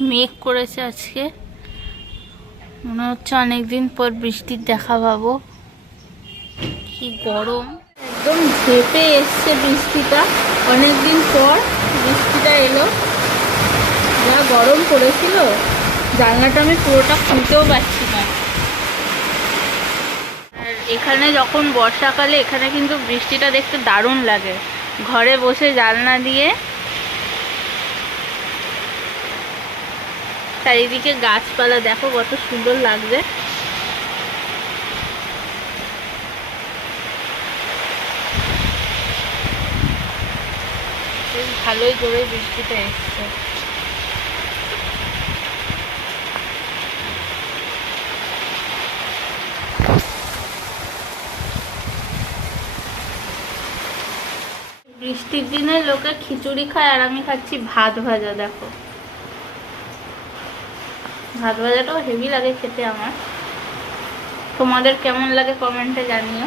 মেঘ করেছে আজকে। মনে হচ্ছে অনেকদিন পর বৃষ্টির দেখা পাবো। কি গরম। একদম ঝেপে এসছে বৃষ্টিটা। অনেকদিন পর বৃষ্টিটা এলো। যা গরম পড়েছিল। জানলাটা আমি পুরোটা খুলতেও পারছি না। আর এখানে যখন বর্ষাকালে, এখানে কিন্তু বৃষ্টিটা দেখতে দারুণ লাগে। ঘরে বসে জানলা দিয়ে চারিদিকে গাছপালা, দেখো কত সুন্দর লাগবে ভালোই করে বৃষ্টিটা এসছে। বৃষ্টির দিনে লোকে খিচুড়ি খায় আর আমি খাচ্ছি ভাত ভাজা, দেখো। ভাত ভাজাটাও হেভি লাগে খেতে আমার। তোমাদের কেমন লাগে কমেন্টে জানিও।